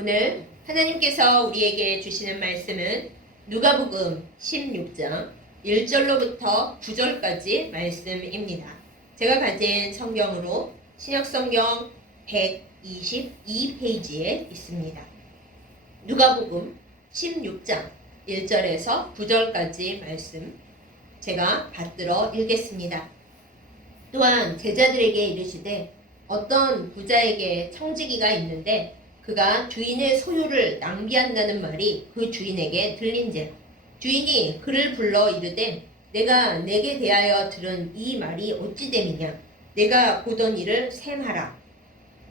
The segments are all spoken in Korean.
오늘 하나님께서 우리에게 주시는 말씀은 누가복음 16장 1절로부터 9절까지 말씀입니다. 제가 가진 성경으로 신약성경 122페이지에 있습니다. 누가복음 16장 1절에서 9절까지 말씀 제가 받들어 읽겠습니다. 또한 제자들에게 이르시되 어떤 부자에게 청지기가 있는데 그가 주인의 소유를 낭비한다는 말이 그 주인에게 들린지라. 주인이 그를 불러 이르되 내가 내게 대하여 들은 이 말이 어찌 됨이냐. 내가 보던 일을 셈하라.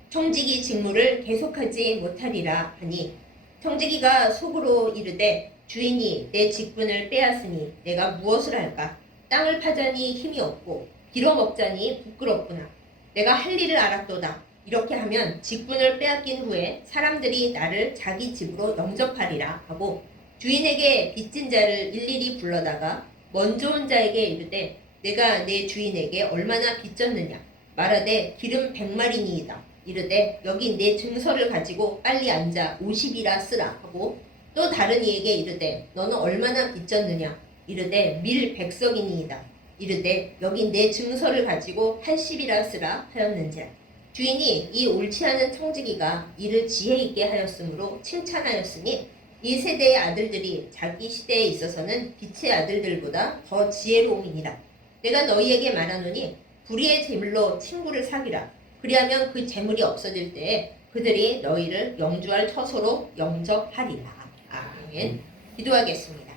청지기 직무를 계속하지 못하리라 하니 청지기가 속으로 이르되 주인이 내 직분을 빼앗으니 내가 무엇을 할까. 땅을 파자니 힘이 없고 빌어먹자니 부끄럽구나. 내가 할 일을 알았도다. 이렇게 하면 직분을 빼앗긴 후에 사람들이 나를 자기 집으로 영접하리라 하고 주인에게 빚진 자를 일일이 불러다가 먼저 온 자에게 이르되 내가 내 주인에게 얼마나 빚졌느냐. 말하되 기름 100마리니이다. 이르되 여기 내 증서를 가지고 빨리 앉아 50이라 쓰라 하고 또 다른 이에게 이르되 너는 얼마나 빚졌느냐. 이르되 밀 100석이니이다. 이르되 여기 내 증서를 가지고 80이라 쓰라 하였는지라. 주인이 이 옳지 않은 청지기가 이를 지혜 있게 하였으므로 칭찬하였으니 이 세대의 아들들이 자기 시대에 있어서는 빛의 아들들보다 더 지혜로움이니라. 내가 너희에게 말하노니 불의의 재물로 친구를 사귀라. 그리하면 그 재물이 없어질 때에 그들이 너희를 영주할 처소로 영접하리라. 아멘. 기도하겠습니다.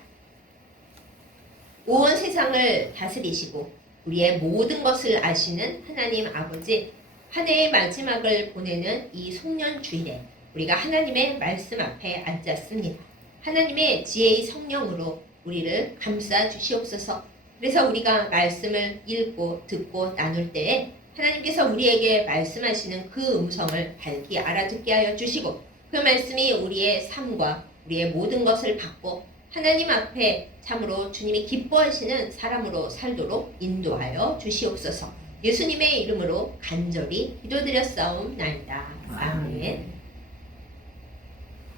온 세상을 다스리시고 우리의 모든 것을 아시는 하나님 아버지, 한 해의 마지막을 보내는 이 송년주일에 우리가 하나님의 말씀 앞에 앉았습니다. 하나님의 지혜의 성령으로 우리를 감싸 주시옵소서. 그래서 우리가 말씀을 읽고 듣고 나눌 때에 하나님께서 우리에게 말씀하시는 그 음성을 밝히 알아듣게 하여 주시고 그 말씀이 우리의 삶과 우리의 모든 것을 바꿔 하나님 앞에 참으로 주님이 기뻐하시는 사람으로 살도록 인도하여 주시옵소서. 예수님의 이름으로 간절히 기도드렸사옵나이다. 아멘.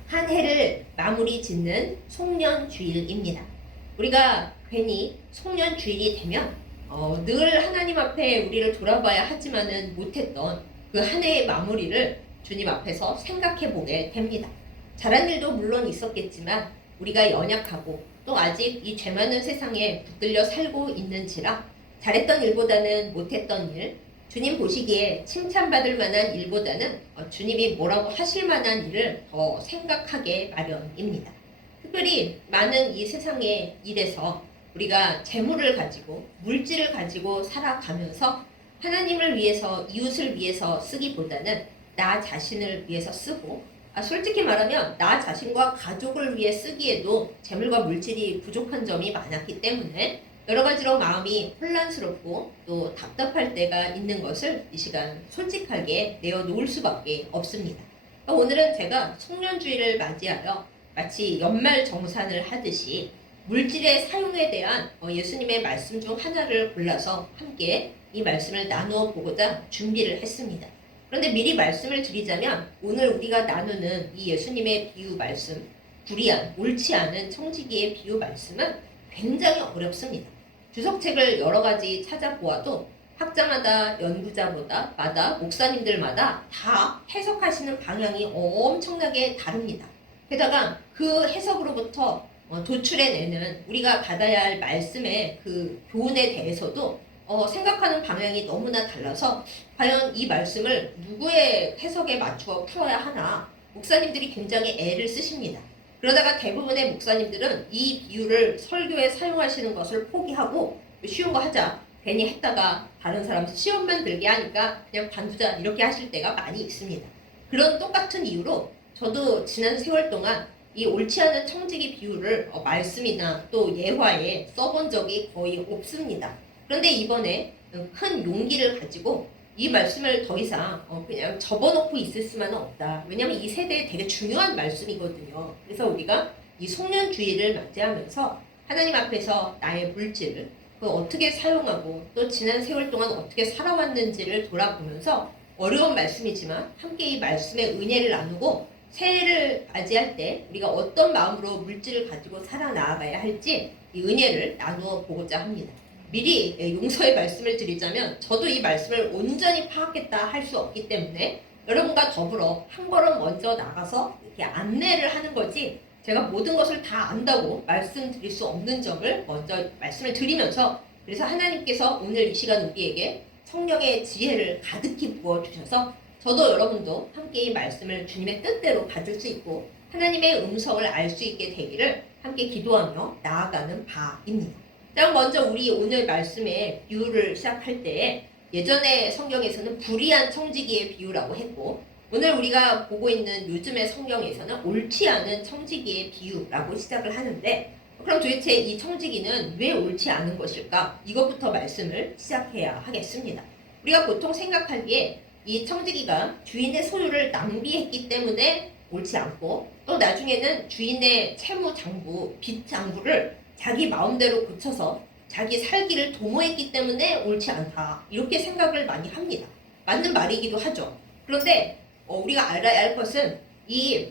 한 해를 마무리 짓는 송년주일입니다. 우리가 괜히 송년주일이 되면 늘 하나님 앞에 우리를 돌아봐야 하지만은 못했던 그 한 해의 마무리를 주님 앞에서 생각해 보게 됩니다. 잘한 일도 물론 있었겠지만 우리가 연약하고 또 아직 이 죄 많은 세상에 붙들려 살고 있는지라 잘했던 일보다는 못했던 일, 주님 보시기에 칭찬받을 만한 일보다는 주님이 뭐라고 하실 만한 일을 더 생각하게 마련입니다. 특별히 많은 이 세상의 일에서 우리가 재물을 가지고 물질을 가지고 살아가면서 하나님을 위해서 이웃을 위해서 쓰기보다는 나 자신을 위해서 쓰고 솔직히 말하면 나 자신과 가족을 위해 쓰기에도 재물과 물질이 부족한 점이 많았기 때문에 여러 가지로 마음이 혼란스럽고 또 답답할 때가 있는 것을 이 시간 솔직하게 내어놓을 수밖에 없습니다. 오늘은 제가 송년주일을 맞이하여 마치 연말 정산을 하듯이 물질의 사용에 대한 예수님의 말씀 중 하나를 골라서 함께 이 말씀을 나누어 보고자 준비를 했습니다. 그런데 미리 말씀을 드리자면 오늘 우리가 나누는 이 예수님의 비유 말씀, 불의한, 옳지 않은 청지기의 비유 말씀은 굉장히 어렵습니다. 주석책을 여러 가지 찾아보아도 학자마다 연구자마다 목사님들마다 다 해석하시는 방향이 엄청나게 다릅니다. 게다가 그 해석으로부터 도출해내는 우리가 받아야 할 말씀의 그 교훈에 대해서도 생각하는 방향이 너무나 달라서 과연 이 말씀을 누구의 해석에 맞추어 풀어야 하나 목사님들이 굉장히 애를 쓰십니다. 그러다가 대부분의 목사님들은 이 비유를 설교에 사용하시는 것을 포기하고 쉬운 거 하자 괜히 했다가 다른 사람 시험만 들게 하니까 그냥 관두자 이렇게 하실 때가 많이 있습니다. 그런 똑같은 이유로 저도 지난 세월 동안 이 옳지 않은 청지기 비유를 말씀이나 또 예화에 써본 적이 거의 없습니다. 그런데 이번에 큰 용기를 가지고 이 말씀을 더 이상 그냥 접어놓고 있을 수만은 없다. 왜냐하면 이 세대에 되게 중요한 말씀이거든요. 그래서 우리가 이 송년주일을 맞이하면서 하나님 앞에서 나의 물질을 어떻게 사용하고 또 지난 세월 동안 어떻게 살아왔는지를 돌아보면서 어려운 말씀이지만 함께 이 말씀의 은혜를 나누고 새해를 맞이할 때 우리가 어떤 마음으로 물질을 가지고 살아나가야 할지 이 은혜를 나누어 보고자 합니다. 미리 용서의 말씀을 드리자면 저도 이 말씀을 온전히 파악했다 할 수 없기 때문에 여러분과 더불어 한 걸음 먼저 나가서 이렇게 안내를 하는 거지 제가 모든 것을 다 안다고 말씀드릴 수 없는 점을 먼저 말씀을 드리면서 그래서 하나님께서 오늘 이 시간 우리에게 성령의 지혜를 가득히 부어주셔서 저도 여러분도 함께 이 말씀을 주님의 뜻대로 받을 수 있고 하나님의 음성을 알 수 있게 되기를 함께 기도하며 나아가는 바입니다. 자, 먼저 우리 오늘 말씀의 비유를 시작할 때 예전에 성경에서는 불의한 청지기의 비유라고 했고 오늘 우리가 보고 있는 요즘의 성경에서는 옳지 않은 청지기의 비유라고 시작을 하는데 그럼 도대체 이 청지기는 왜 옳지 않은 것일까? 이것부터 말씀을 시작해야 하겠습니다. 우리가 보통 생각하기에 이 청지기가 주인의 소유를 낭비했기 때문에 옳지 않고 또 나중에는 주인의 채무장부, 빚장부를 자기 마음대로 고쳐서 자기 살기를 도모했기 때문에 옳지 않다. 이렇게 생각을 많이 합니다. 맞는 말이기도 하죠. 그런데 우리가 알아야 할 것은 이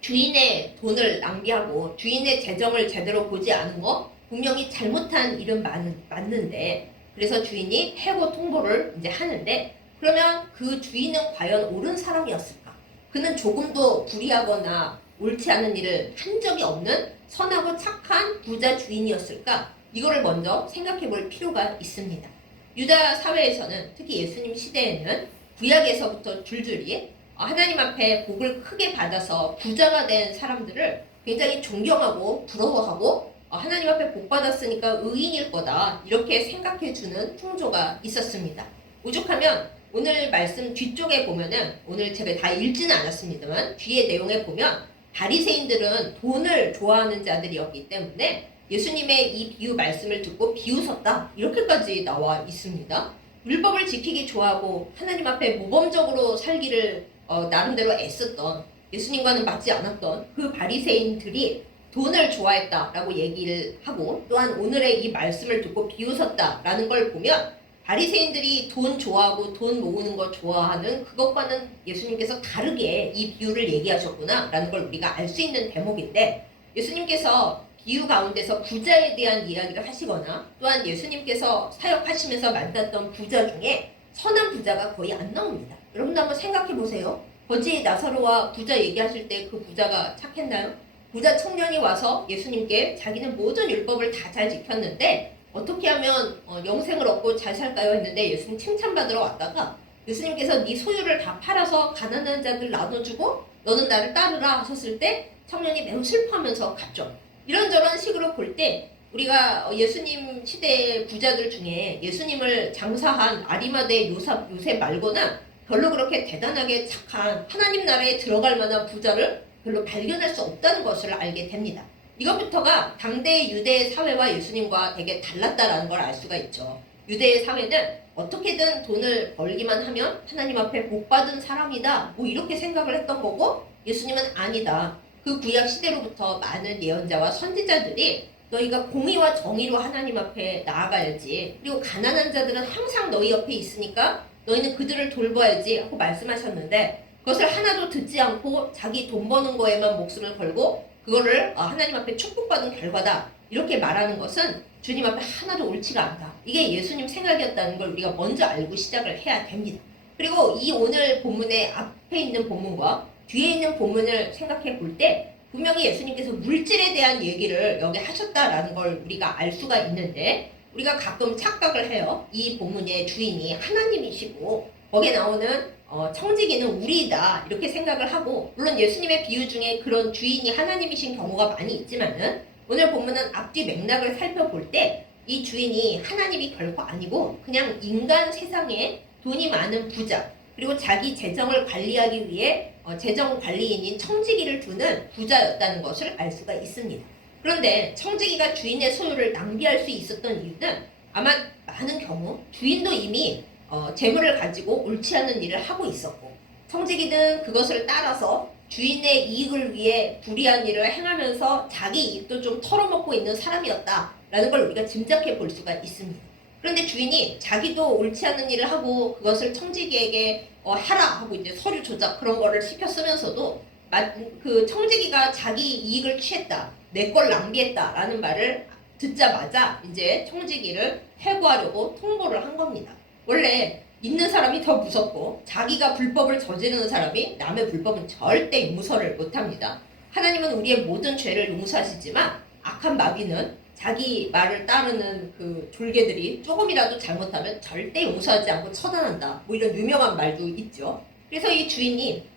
주인의 돈을 낭비하고 주인의 재정을 제대로 보지 않은 거 분명히 잘못한 일은 맞는데 그래서 주인이 해고 통보를 이제 하는데 그러면 그 주인은 과연 옳은 사람이었을까? 그는 조금도 불의하거나 옳지 않은 일을 한 적이 없는 선하고 착한 부자 주인이었을까? 이거를 먼저 생각해 볼 필요가 있습니다. 유다 사회에서는 특히 예수님 시대에는 구약에서부터 줄줄이 하나님 앞에 복을 크게 받아서 부자가 된 사람들을 굉장히 존경하고 부러워하고 하나님 앞에 복 받았으니까 의인일 거다 이렇게 생각해주는 풍조가 있었습니다. 오죽하면 오늘 말씀 뒤쪽에 보면은 오늘 제가 다 읽지는 않았습니다만 뒤에 내용에 보면 바리새인들은 돈을 좋아하는 자들이었기 때문에 예수님의 이 비유 말씀을 듣고 비웃었다 이렇게까지 나와 있습니다. 율법을 지키기 좋아하고 하나님 앞에 모범적으로 살기를 나름대로 애썼던 예수님과는 맞지 않았던 그 바리새인들이 돈을 좋아했다라고 얘기를 하고 또한 오늘의 이 말씀을 듣고 비웃었다라는 걸 보면 바리새인들이 돈 좋아하고 돈 모으는 거 좋아하는 그것과는 예수님께서 다르게 이 비유를 얘기하셨구나라는 걸 우리가 알 수 있는 대목인데 예수님께서 비유 가운데서 부자에 대한 이야기를 하시거나 또한 예수님께서 사역하시면서 만났던 부자 중에 선한 부자가 거의 안 나옵니다. 여러분도 한번 생각해 보세요. 거지 나사로와 부자 얘기하실 때 그 부자가 착했나요? 부자 청년이 와서 예수님께 자기는 모든 율법을 다 잘 지켰는데 어떻게 하면 영생을 얻고 잘 살까요? 했는데 예수님 칭찬받으러 왔다가 예수님께서 네 소유를 다 팔아서 가난한 자들 나눠주고 너는 나를 따르라 하셨을 때 청년이 매우 슬퍼하면서 갔죠. 이런저런 식으로 볼 때 우리가 예수님 시대의 부자들 중에 예수님을 장사한 아리마대 요셉 말고는 별로 그렇게 대단하게 착한 하나님 나라에 들어갈 만한 부자를 별로 발견할 수 없다는 것을 알게 됩니다. 이것부터가 당대의 유대 사회와 예수님과 되게 달랐다라는 걸 알 수가 있죠. 유대의 사회는 어떻게든 돈을 벌기만 하면 하나님 앞에 복받은 사람이다 뭐 이렇게 생각을 했던 거고 예수님은 아니다. 그 구약 시대로부터 많은 예언자와 선지자들이 너희가 공의와 정의로 하나님 앞에 나아가야지 그리고 가난한 자들은 항상 너희 옆에 있으니까 너희는 그들을 돌봐야지 하고 말씀하셨는데 그것을 하나도 듣지 않고 자기 돈 버는 거에만 목숨을 걸고 그거를 하나님 앞에 축복받은 결과다 이렇게 말하는 것은 주님 앞에 하나도 옳지가 않다. 이게 예수님 생각이었다는 걸 우리가 먼저 알고 시작을 해야 됩니다. 그리고 이 오늘 본문의 앞에 있는 본문과 뒤에 있는 본문을 생각해 볼 때 분명히 예수님께서 물질에 대한 얘기를 여기 하셨다라는 걸 우리가 알 수가 있는데 우리가 가끔 착각을 해요. 이 본문의 주인이 하나님이시고 거기에 나오는 청지기는 우리다 이렇게 생각을 하고 물론 예수님의 비유 중에 그런 주인이 하나님이신 경우가 많이 있지만은 오늘 본문은 앞뒤 맥락을 살펴볼 때 이 주인이 하나님이 결코 아니고 그냥 인간 세상에 돈이 많은 부자 그리고 자기 재정을 관리하기 위해 재정 관리인인 청지기를 두는 부자였다는 것을 알 수가 있습니다. 그런데 청지기가 주인의 소유를 낭비할 수 있었던 이유는 아마 많은 경우 주인도 이미 재물을 가지고 옳지 않은 일을 하고 있었고 청지기는 그것을 따라서 주인의 이익을 위해 불의한 일을 행하면서 자기 이익도 좀 털어먹고 있는 사람이었다라는 걸 우리가 짐작해 볼 수가 있습니다. 그런데 주인이 자기도 옳지 않은 일을 하고 그것을 청지기에게 하라 하고 이제 서류 조작 그런 거를 시켰으면서도 그 청지기가 자기 이익을 취했다, 내 걸 낭비했다라는 말을 듣자마자 이제 청지기를 해고하려고 통보를 한 겁니다. 원래 있는 사람이 더 무섭고 자기가 불법을 저지르는 사람이 남의 불법은 절대 용서를 못합니다. 하나님은 우리의 모든 죄를 용서하시지만 악한 마귀는 자기 말을 따르는 그 졸개들이 조금이라도 잘못하면 절대 용서하지 않고 처단한다. 뭐 이런 유명한 말도 있죠. 그래서 이 주인이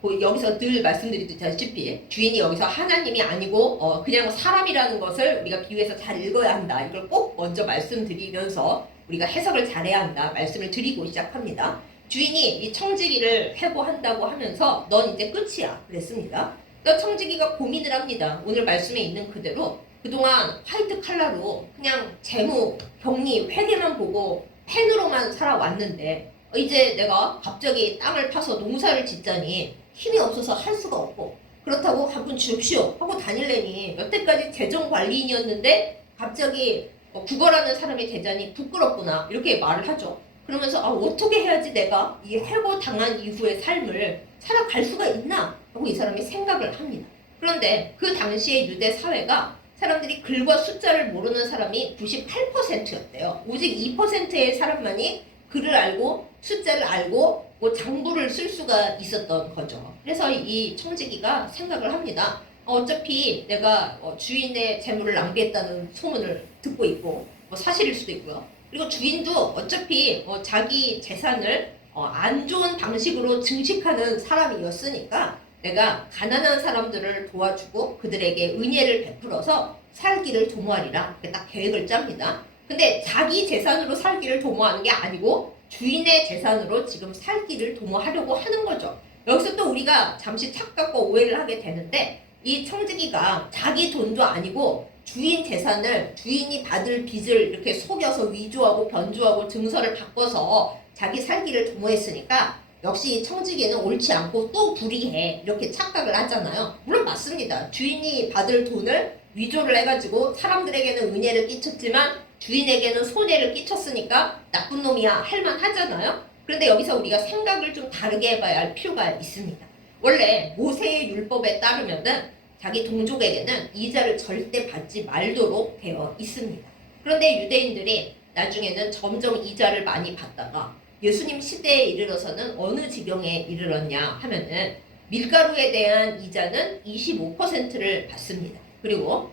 뭐 여기서 늘 말씀드리다시피 주인이 여기서 하나님이 아니고 그냥 사람이라는 것을 우리가 비유해서 잘 읽어야 한다. 이걸 꼭 먼저 말씀드리면서 우리가 해석을 잘해야 한다. 말씀을 드리고 시작합니다. 주인이 이 청지기를 해고한다고 하면서 넌 이제 끝이야 그랬습니다. 또 청지기가 고민을 합니다. 오늘 말씀에 있는 그대로 그동안 화이트 칼라로 그냥 재무, 격리, 회계만 보고 펜으로만 살아왔는데 이제 내가 갑자기 땅을 파서 농사를 짓자니 힘이 없어서 할 수가 없고 그렇다고 한 분 주십시오 하고 다닐래니 여태까지 재정관리인이었는데 갑자기 구걸하는 사람이 되자니 부끄럽구나 이렇게 말을 하죠. 그러면서 어떻게 해야지 내가 이 해고 당한 이후의 삶을 살아갈 수가 있나 하고 이 사람이 생각을 합니다. 그런데 그 당시의 유대 사회가 사람들이 글과 숫자를 모르는 사람이 98%였대요. 오직 2%의 사람만이 글을 알고 숫자를 알고 뭐 장부를 쓸 수가 있었던 거죠. 그래서 이 청지기가 생각을 합니다. 어차피 내가 주인의 재물을 낭비했다는 소문을 듣고 있고 사실일 수도 있고요. 그리고 주인도 어차피 자기 재산을 안 좋은 방식으로 증식하는 사람이었으니까 내가 가난한 사람들을 도와주고 그들에게 은혜를 베풀어서 살기를 도모하리라. 이렇게 딱 계획을 짭니다. 근데 자기 재산으로 살기를 도모하는 게 아니고 주인의 재산으로 지금 살기를 도모하려고 하는 거죠. 여기서 또 우리가 잠시 착각과 오해를 하게 되는데 이 청지기가 자기 돈도 아니고 주인 재산을 주인이 받을 빚을 이렇게 속여서 위조하고 변조하고 증서를 바꿔서 자기 살기를 도모했으니까 역시 청지기는 옳지 않고 또 불의해 이렇게 착각을 하잖아요. 물론 맞습니다. 주인이 받을 돈을 위조를 해가지고 사람들에게는 은혜를 끼쳤지만 주인에게는 손해를 끼쳤으니까 나쁜 놈이야 할만 하잖아요. 그런데 여기서 우리가 생각을 좀 다르게 해봐야 할 필요가 있습니다. 원래 모세의 율법에 따르면은 자기 동족에게는 이자를 절대 받지 말도록 되어 있습니다. 그런데 유대인들이 나중에는 점점 이자를 많이 받다가 예수님 시대에 이르러서는 어느 지경에 이르렀냐 하면은 밀가루에 대한 이자는 25%를 받습니다. 그리고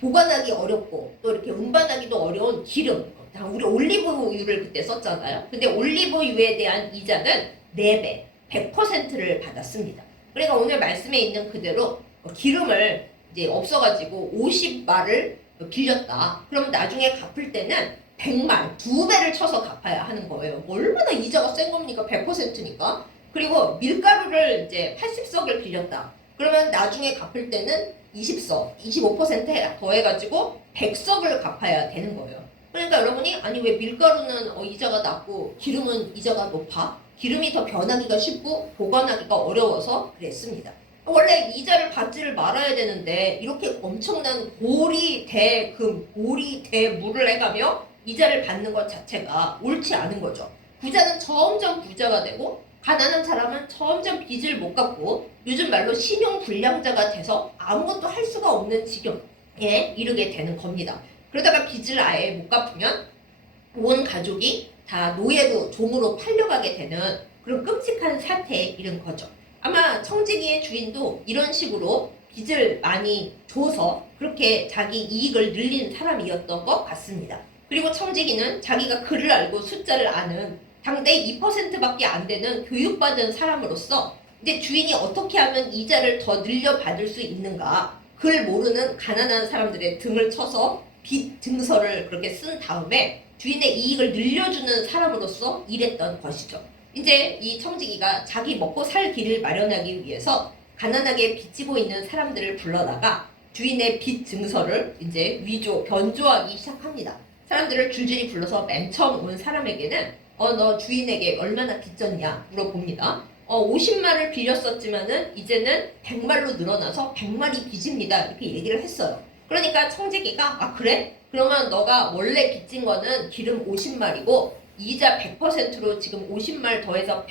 보관하기 어렵고 또 이렇게 운반하기도 어려운 기름, 우리 올리브유를 그때 썼잖아요. 근데 올리브유에 대한 이자는 4배, 100%를 받았습니다. 그러니까 오늘 말씀에 있는 그대로 기름을 이제 없어가지고 50말을 빌렸다. 그럼 나중에 갚을 때는 100말, 2배를 쳐서 갚아야 하는 거예요. 얼마나 이자가 센 겁니까? 100%니까. 그리고 밀가루를 이제 80석을 빌렸다. 그러면 나중에 갚을 때는 20석, 25% 더해가지고 100석을 갚아야 되는 거예요. 그러니까 여러분이 아니 왜 밀가루는 이자가 낮고 기름은 이자가 높아? 기름이 더 변하기가 쉽고 보관하기가 어려워서 그랬습니다. 원래 이자를 받지를 말아야 되는데 이렇게 엄청난 고리대금, 고리대물을 해가며 이자를 받는 것 자체가 옳지 않은 거죠. 부자는 점점 부자가 되고 가난한 사람은 점점 빚을 못 갚고 요즘 말로 신용불량자가 돼서 아무것도 할 수가 없는 지경에 이르게 되는 겁니다. 그러다가 빚을 아예 못 갚으면 온 가족이 다 노예로 종으로 팔려가게 되는 그런 끔찍한 사태에 이른 거죠. 아마 청지기의 주인도 이런 식으로 빚을 많이 줘서 그렇게 자기 이익을 늘린 사람이었던 것 같습니다. 그리고 청지기는 자기가 글을 알고 숫자를 아는 당대 2%밖에 안 되는 교육받은 사람으로서 이제 주인이 어떻게 하면 이자를 더 늘려받을 수 있는가 글 모르는 가난한 사람들의 등을 쳐서 빚 증서를 그렇게 쓴 다음에 주인의 이익을 늘려주는 사람으로서 일했던 것이죠. 이제 이 청지기가 자기 먹고 살 길을 마련하기 위해서 가난하게 빚지고 있는 사람들을 불러다가 주인의 빚 증서를 이제 위조, 변조하기 시작합니다. 사람들을 줄줄이 불러서 맨 처음 온 사람에게는 너 주인에게 얼마나 빚졌냐 물어봅니다. 50말을 빌렸었지만은 이제는 100말로 늘어나서 100말이 빚입니다. 이렇게 얘기를 했어요. 그러니까 청지기가 그래? 그러면 너가 원래 빚진 거는 기름 50말이고 이자 100%로 지금 50말 더해서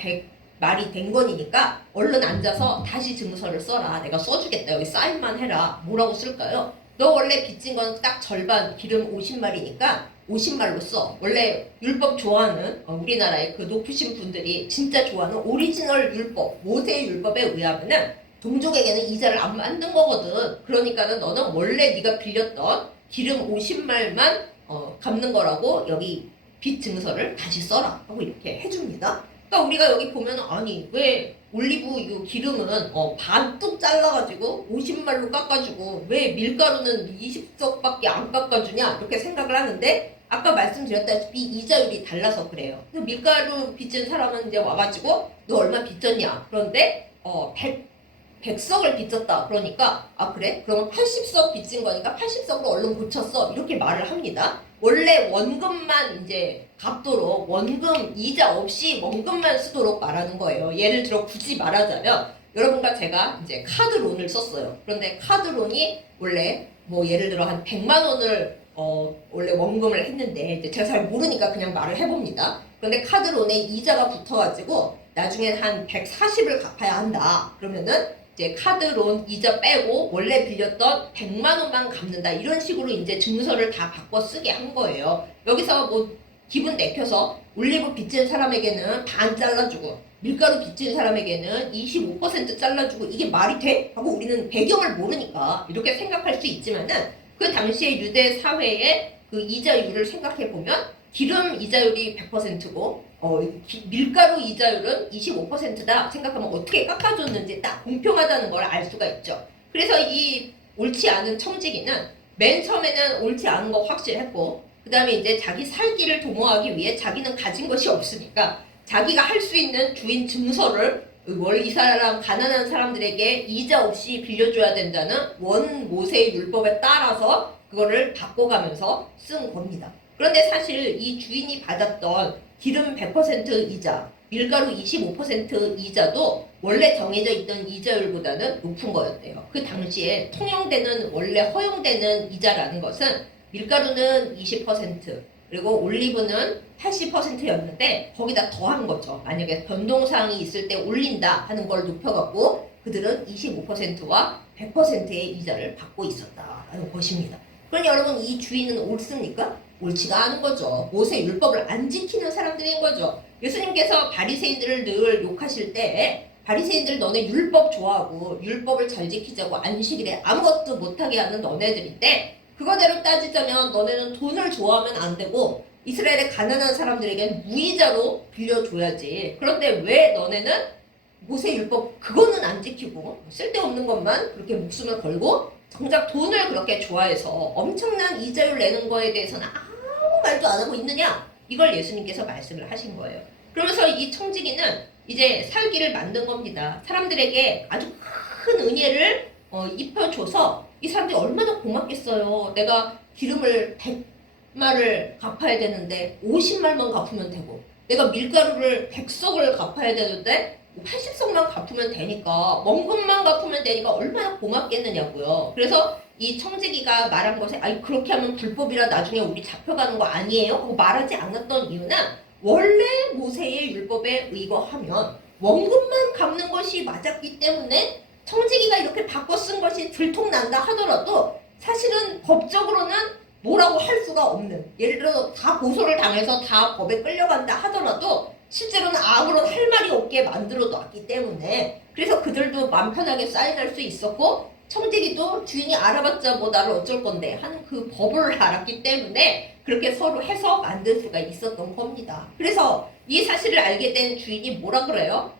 말이 된 거니까 얼른 앉아서 다시 증서를 써라. 내가 써주겠다. 여기 사인만 해라. 뭐라고 쓸까요? 너 원래 빚진 건 딱 절반 기름 50마리니까 50말로 써. 원래 율법 좋아하는 우리나라의 그 높으신 분들이 진짜 좋아하는 오리지널 율법, 모세의 율법에 의하면은 동족에게는 이자를 안 만든 거거든. 그러니까는 너는 원래 네가 빌렸던 기름 50말만 갚는 거라고 여기 빚 증서를 다시 써라 하고 이렇게 해줍니다. 그러니까 우리가 여기 보면 아니 왜 올리브 이 기름은 반뚝 잘라가지고 50말로 깎아주고 왜 밀가루는 20석밖에 안 깎아주냐 이렇게 생각을 하는데 아까 말씀드렸다시피 이자율이 달라서 그래요. 밀가루 빚진 사람은 이제 와가지고 너 얼마 빚졌냐 그런데 100석을 빚졌다 그러니까 아 그래? 그러면 80석 빚진 거니까 80석으로 얼른 고쳤어 이렇게 말을 합니다. 원래 원금만 이제 갚도록 원금 이자 없이 원금만 쓰도록 말하는 거예요. 예를 들어 굳이 말하자면 여러분과 제가 이제 카드론을 썼어요. 그런데 카드론이 원래 뭐 예를 들어 한 100만 원을 원래 원금을 했는데 이제 제가 잘 모르니까 그냥 말을 해봅니다. 그런데 카드론에 이자가 붙어가지고 나중엔 한 140을 갚아야 한다. 그러면은 이제 카드론 이자 빼고 원래 빌렸던 100만 원만 갚는다. 이런 식으로 이제 증서를 다 바꿔 쓰게 한 거예요. 여기서 뭐 기분 내켜서 올리브 빚진 사람에게는 반 잘라주고 밀가루 빚진 사람에게는 25% 잘라주고 이게 말이 돼? 하고 우리는 배경을 모르니까 이렇게 생각할 수 있지만은 그 당시에 유대 사회의 그 이자율을 생각해 보면 기름 이자율이 100%고 밀가루 이자율은 25%다 생각하면 어떻게 깎아줬는지 딱 공평하다는 걸 알 수가 있죠. 그래서 이 옳지 않은 청지기는 맨 처음에는 옳지 않은 거 확실했고 그 다음에 이제 자기 살기를 도모하기 위해 자기는 가진 것이 없으니까 자기가 할 수 있는 주인 증서를 이 사람 가난한 사람들에게 이자 없이 빌려줘야 된다는 원 모세의 율법에 따라서 그거를 바꿔가면서 쓴 겁니다. 그런데 사실 이 주인이 받았던 기름 100% 이자, 밀가루 25% 이자도 원래 정해져 있던 이자율보다는 높은 거였대요. 그 당시에 통용되는 원래 허용되는 이자라는 것은 밀가루는 20% 그리고 올리브는 80%였는데 거기다 더한 거죠. 만약에 변동사항이 있을 때 올린다 하는 걸 높여갖고 그들은 25%와 100%의 이자를 받고 있었다라는 것입니다. 그러니 여러분 이 주인은 옳습니까? 옳지가 않은 거죠. 모세 율법을 안 지키는 사람들인 거죠. 예수님께서 바리새인들을 늘 욕하실 때 바리새인들 너네 율법 좋아하고 율법을 잘 지키자고 안식일에 아무것도 못하게 하는 너네들인데 그거대로 따지자면 너네는 돈을 좋아하면 안 되고 이스라엘의 가난한 사람들에게는 무이자로 빌려줘야지. 그런데 왜 너네는 모세 율법 그거는 안 지키고 쓸데없는 것만 그렇게 목숨을 걸고 정작 돈을 그렇게 좋아해서 엄청난 이자율 내는 거에 대해서는 아무 말도 안 하고 있느냐? 이걸 예수님께서 말씀을 하신 거예요. 그러면서 이 청지기는 이제 살기를 만든 겁니다. 사람들에게 아주 큰 은혜를 입혀줘서 이 사람들이 얼마나 고맙겠어요. 내가 기름을 100말을 갚아야 되는데 50말만 갚으면 되고 내가 밀가루를 100석을 갚아야 되는데 80석만 갚으면 되니까 원금만 갚으면 되니까 얼마나 고맙겠느냐고요. 그래서 이 청지기가 말한 것에 아니 그렇게 하면 불법이라 나중에 우리 잡혀가는 거 아니에요? 하고 말하지 않았던 이유는 원래 모세의 율법에 의거하면 원금만 갚는 것이 맞았기 때문에 청지기가 이렇게 바꿔 쓴 것이 들통난다 하더라도 사실은 법적으로는 뭐라고 할 수가 없는 예를 들어 다 고소를 당해서 다 법에 끌려간다 하더라도 실제로는 아무런 할 말이 없게 만들어 놨기 때문에 그래서 그들도 마음 편하게 사인할 수 있었고 청지기도 주인이 알아봤자 뭐 나를 어쩔 건데 하는 그 법을 알았기 때문에 그렇게 서로 해서 만들 수가 있었던 겁니다. 그래서 이 사실을 알게 된 주인이 뭐라 그래요?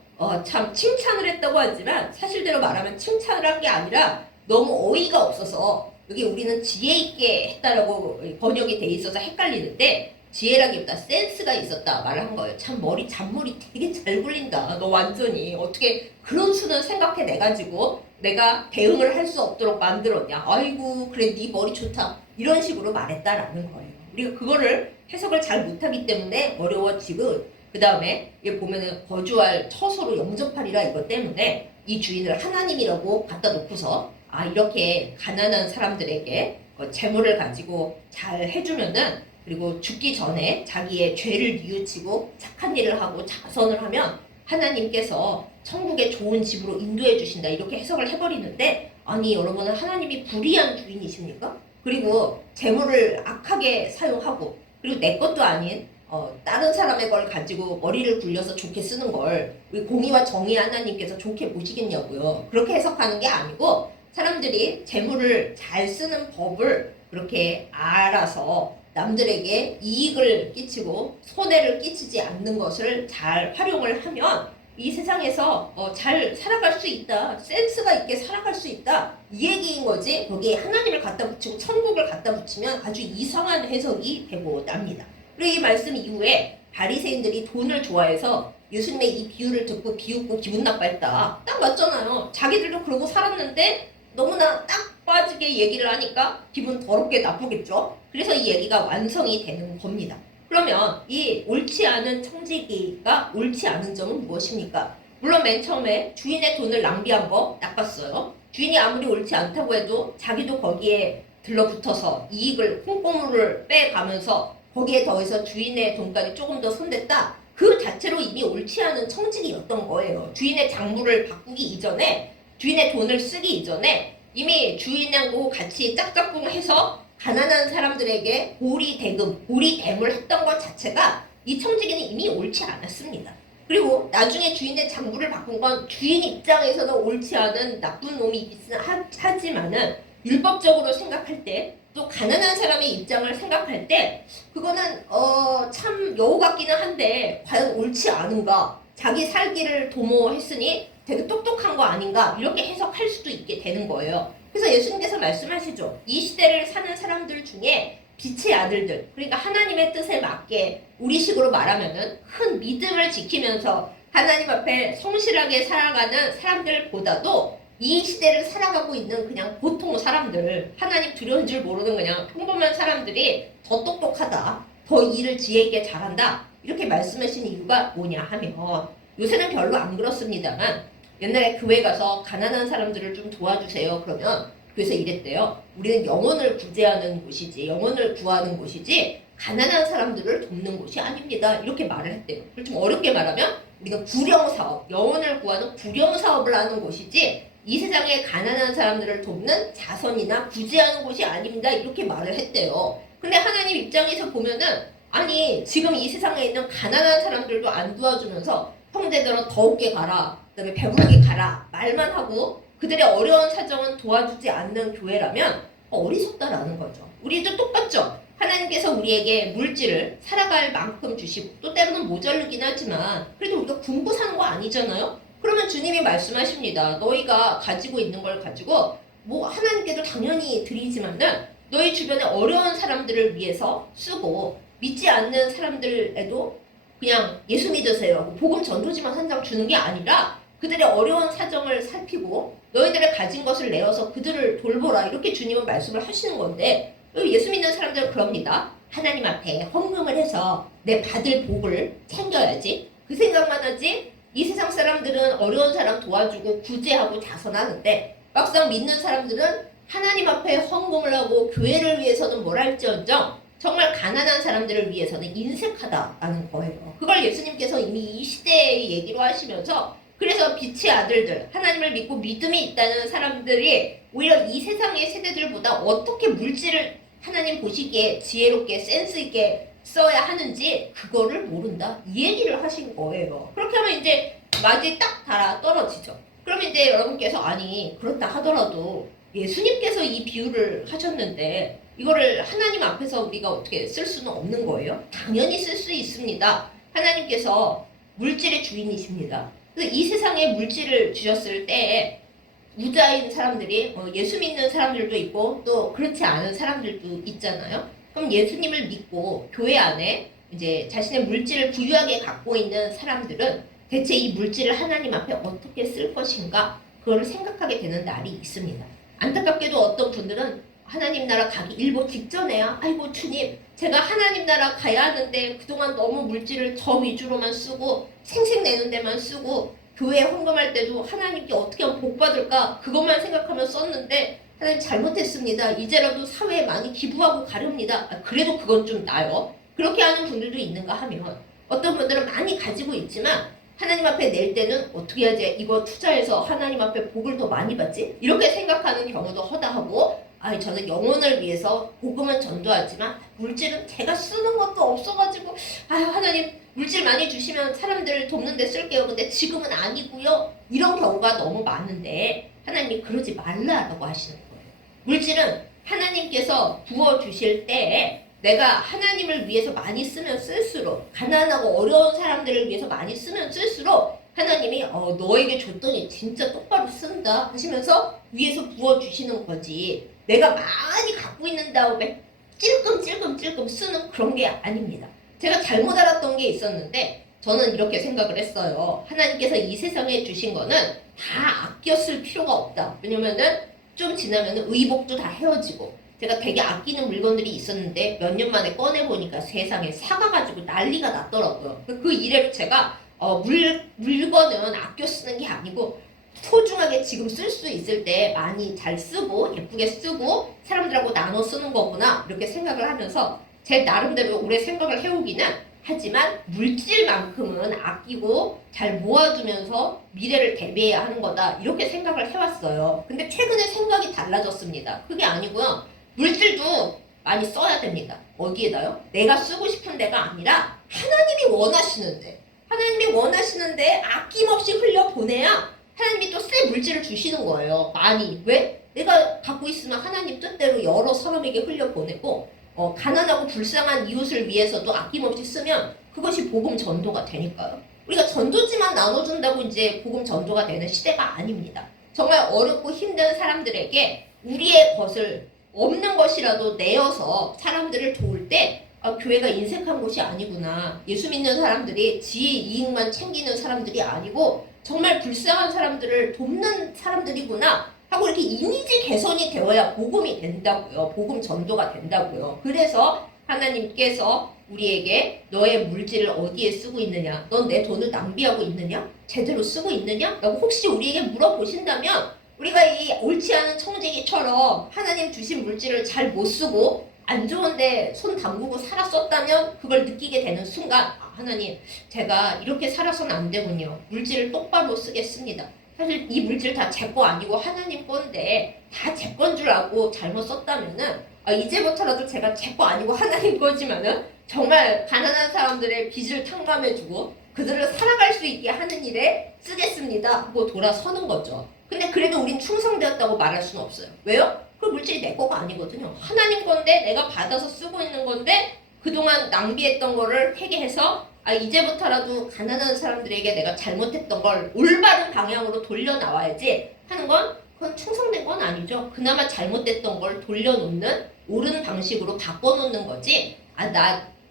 참 칭찬을 했다고 하지만 사실대로 말하면 칭찬을 한 게 아니라 너무 어이가 없어서 여기 우리는 지혜 있게 했다라고 번역이 돼 있어서 헷갈리는데 지혜라기보다 센스가 있었다 말을 한 거예요. 참 잔머리 되게 잘 굴린다. 너 완전히 어떻게 그런 수는 생각해 내가지고 내가 대응을 할 수 없도록 만들었냐. 아이고 그래 네 머리 좋다. 이런 식으로 말했다라는 거예요. 우리가 그거를 해석을 잘 못하기 때문에 어려워지고 그 다음에 여기 보면은 거주할 처소로 영접하리라 이것 때문에 이 주인을 하나님이라고 갖다 놓고서 이렇게 가난한 사람들에게 재물을 가지고 잘 해주면은 그리고 죽기 전에 자기의 죄를 뉘우치고 착한 일을 하고 자선을 하면 하나님께서 천국의 좋은 집으로 인도해 주신다 이렇게 해석을 해버리는데, 아니 여러분은 하나님이 불의한 주인이십니까? 그리고 재물을 악하게 사용하고, 그리고 내 것도 아닌 다른 사람의 걸 가지고 머리를 굴려서 좋게 쓰는 걸 우리 공의와 정의 하나님께서 좋게 보시겠냐고요. 그렇게 해석하는 게 아니고, 사람들이 재물을 잘 쓰는 법을 그렇게 알아서 남들에게 이익을 끼치고 손해를 끼치지 않는 것을 잘 활용을 하면 이 세상에서 잘 살아갈 수 있다, 센스가 있게 살아갈 수 있다, 이 얘기인 거지. 거기에 하나님을 갖다 붙이고 천국을 갖다 붙이면 아주 이상한 해석이 되고 납니다. 그리고 이 말씀 이후에 바리새인들이 돈을 좋아해서 예수님의 이 비유를 듣고 비웃고 기분 나빠했다. 딱 맞잖아요. 자기들도 그러고 살았는데 너무나 딱 빠지게 얘기를 하니까 기분 더럽게 나쁘겠죠. 그래서 이 얘기가 완성이 되는 겁니다. 그러면 이 옳지 않은 청지기가 옳지 않은 점은 무엇입니까? 물론 맨 처음에 주인의 돈을 낭비한 거 나빴어요. 주인이 아무리 옳지 않다고 해도 자기도 거기에 들러붙어서 이익을 콩고물을 빼가면서 거기에 더해서 주인의 돈까지 조금 더 손댔다. 그 자체로 이미 옳지 않은 청지기였던 거예요. 주인의 작물을 바꾸기 이전에, 주인의 돈을 쓰기 이전에 이미 주인하고 같이 짝짝꿍해서 가난한 사람들에게 보리대금, 보리댐을 했던 것 자체가 이 청지기는 이미 옳지 않았습니다. 그리고 나중에 주인의 작물을 바꾼 건 주인 입장에서는 옳지 않은 나쁜 놈이 하지만은 율법적으로 생각할 때, 또 가난한 사람의 입장을 생각할 때 그거는 참 여우 같기는 한데 과연 옳지 않은가, 자기 살기를 도모했으니 되게 똑똑한 거 아닌가, 이렇게 해석할 수도 있게 되는 거예요. 그래서 예수님께서 말씀하시죠. 이 시대를 사는 사람들 중에 빛의 아들들, 그러니까 하나님의 뜻에 맞게 우리식으로 말하면은 큰 믿음을 지키면서 하나님 앞에 성실하게 살아가는 사람들보다도 이 시대를 살아가고 있는 그냥 보통 사람들, 하나님 두려운 줄 모르는 그냥 평범한 사람들이 더 똑똑하다, 더 일을 지혜 있게 잘한다, 이렇게 말씀하신 이유가 뭐냐 하면, 요새는 별로 안 그렇습니다만 옛날에 교회 가서 가난한 사람들을 좀 도와주세요 그러면 교회에서 이랬대요. 우리는 영혼을 구제하는 곳이지, 영혼을 구하는 곳이지 가난한 사람들을 돕는 곳이 아닙니다, 이렇게 말을 했대요. 좀 어렵게 말하면 우리가 구령사업, 영혼을 구하는 구령사업을 하는 곳이지 이 세상에 가난한 사람들을 돕는 자선이나 구제하는 곳이 아닙니다, 이렇게 말을 했대요. 근데 하나님 입장에서 보면은, 아니 지금 이 세상에 있는 가난한 사람들도 안 도와주면서 형제들은 더욱게 가라, 그다음에 배부르게 가라 말만 하고 그들의 어려운 사정은 도와주지 않는 교회라면 어리석다라는 거죠. 우리도 똑같죠. 하나님께서 우리에게 물질을 살아갈 만큼 주시고, 또 때로는 모자르긴 하지만 그래도 우리가 굶고 사는 거 아니잖아요. 그러면 주님이 말씀하십니다. 너희가 가지고 있는 걸 가지고 뭐 하나님께도 당연히 드리지만은 너희 주변에 어려운 사람들을 위해서 쓰고, 믿지 않는 사람들에도 그냥 예수 믿으세요, 복음 전도지만 한 장 주는 게 아니라 그들의 어려운 사정을 살피고 너희들의 가진 것을 내어서 그들을 돌보라, 이렇게 주님은 말씀을 하시는 건데, 예수 믿는 사람들은 그럽니다. 하나님 앞에 헌금을 해서 내 받을 복을 챙겨야지, 그 생각만 하지 이 세상 사람들은 어려운 사람 도와주고 구제하고 자선하는데, 막상 믿는 사람들은 하나님 앞에 헌금을 하고 교회를 위해서는 뭘 할지언정 정말 가난한 사람들을 위해서는 인색하다라는 거예요. 그걸 예수님께서 이미 이 시대의 얘기로 하시면서, 그래서 빛의 아들들, 하나님을 믿고 믿음이 있다는 사람들이 오히려 이 세상의 세대들보다 어떻게 물질을 하나님 보시기에 지혜롭게 센스 있게 써야 하는지 그거를 모른다, 이 얘기를 하신 거예요. 그렇게 하면 이제 맞이 딱 달아 떨어지죠. 그러면 이제 여러분께서, 아니 그렇다 하더라도 예수님께서 이 비유를 하셨는데 이거를 하나님 앞에서 우리가 어떻게 쓸 수는 없는 거예요? 당연히 쓸 수 있습니다. 하나님께서 물질의 주인이십니다. 그래서 이 세상에 물질을 주셨을 때 부자인 사람들이 예수 믿는 사람들도 있고 또 그렇지 않은 사람들도 있잖아요. 그럼 예수님을 믿고 교회 안에 이제 자신의 물질을 부유하게 갖고 있는 사람들은 대체 이 물질을 하나님 앞에 어떻게 쓸 것인가, 그걸 생각하게 되는 날이 있습니다. 안타깝게도 어떤 분들은 하나님 나라 가기 일보 직전에야 아이고 주님, 제가 하나님 나라 가야 하는데 그동안 너무 물질을 저 위주로만 쓰고 생색내는 데만 쓰고 교회에 헌금할 때도 하나님께 어떻게 하면 복 받을까 그것만 생각하며 썼는데 하나님 잘못했습니다, 이제라도 사회에 많이 기부하고 가렵니다. 그래도 그건 좀 나요. 그렇게 하는 분들도 있는가 하면, 어떤 분들은 많이 가지고 있지만 하나님 앞에 낼 때는 어떻게 해야지 이거 투자해서 하나님 앞에 복을 더 많이 받지? 이렇게 생각하는 경우도 허다하고 저는 영혼을 위해서 복음은 전도하지만 물질은 제가 쓰는 것도 없어가지고 하나님 물질 많이 주시면 사람들을 돕는 데 쓸게요. 근데 지금은 아니고요. 이런 경우가 너무 많은데 하나님이 그러지 말라라고 하시는 거예요. 물질은 하나님께서 부어주실 때 내가 하나님을 위해서 많이 쓰면 쓸수록 가난하고 어려운 사람들을 위해서 많이 쓰면 쓸수록 하나님이 너에게 줬더니 진짜 똑바로 쓴다 하시면서 위에서 부어주시는 거지. 내가 많이 갖고 있는 다음에 찔끔찔끔 쓰는 그런 게 아닙니다. 제가 잘못 알았던 게 있었는데 저는 이렇게 생각을 했어요. 하나님께서 이 세상에 주신 거는 다 아껴 쓸 필요가 없다. 왜냐면은 좀 지나면 의복도 다 헤어지고 제가 되게 아끼는 물건들이 있었는데 몇 년 만에 꺼내보니까 세상에 사가가지고 난리가 났더라고요. 그 이래로 제가 물건은 아껴 쓰는 게 아니고 소중하게 지금 쓸 수 있을 때 많이 잘 쓰고 예쁘게 쓰고 사람들하고 나눠 쓰는 거구나 이렇게 생각을 하면서 제 나름대로 오래 생각을 해오기는 하지만 물질만큼은 아끼고 잘 모아두면서 미래를 대비해야 하는 거다 이렇게 생각을 해왔어요. 근데 최근에 생각이 달라졌습니다. 그게 아니고요. 물질도 많이 써야 됩니다. 어디에다요? 내가 쓰고 싶은 데가 아니라 하나님이 원하시는데 아낌없이 흘려보내야 하나님이 또 새 물질을 주시는 거예요. 많이. 왜? 내가 갖고 있으면 하나님 뜻대로 여러 사람에게 흘려보내고 가난하고 불쌍한 이웃을 위해서도 아낌없이 쓰면 그것이 복음 전도가 되니까요. 우리가 전도지만 나눠준다고 이제 복음 전도가 되는 시대가 아닙니다. 정말 어렵고 힘든 사람들에게 우리의 것을 없는 것이라도 내어서 사람들을 도울 때 교회가 인색한 곳이 아니구나. 예수 믿는 사람들이 지의 이익만 챙기는 사람들이 아니고 정말 불쌍한 사람들을 돕는 사람들이구나 하고 이렇게 이미지 개선이 되어야 복음이 된다고요. 복음 전도가 된다고요. 그래서 하나님께서 우리에게 너의 물질을 어디에 쓰고 있느냐? 넌 내 돈을 낭비하고 있느냐? 제대로 쓰고 있느냐? 라고 혹시 우리에게 물어보신다면 우리가 이 옳지 않은 청지기처럼 하나님 주신 물질을 잘 못 쓰고 안 좋은데 손 담그고 살았었다면 그걸 느끼게 되는 순간 하나님 제가 이렇게 살아서는 안 되군요. 물질을 똑바로 쓰겠습니다. 사실 이 물질 다 제 거 아니고 하나님 건데 다 제 건 줄 알고 잘못 썼다면은 이제부터라도 제가 제 거 아니고 하나님 거지만은 정말 가난한 사람들의 빚을 탕감해주고 그들을 살아갈 수 있게 하는 일에 쓰겠습니다 하고 돌아서는 거죠. 근데 그래도 우린 충성되었다고 말할 수는 없어요. 왜요? 그 물질이 내 거가 아니거든요. 하나님 건데 내가 받아서 쓰고 있는 건데 그동안 낭비했던 거를 회개해서 이제부터라도 가난한 사람들에게 내가 잘못했던 걸 올바른 방향으로 돌려나와야지 하는 건 그건 충성된 건 아니죠. 그나마 잘못됐던 걸 돌려놓는 옳은 방식으로 바꿔놓는 거지.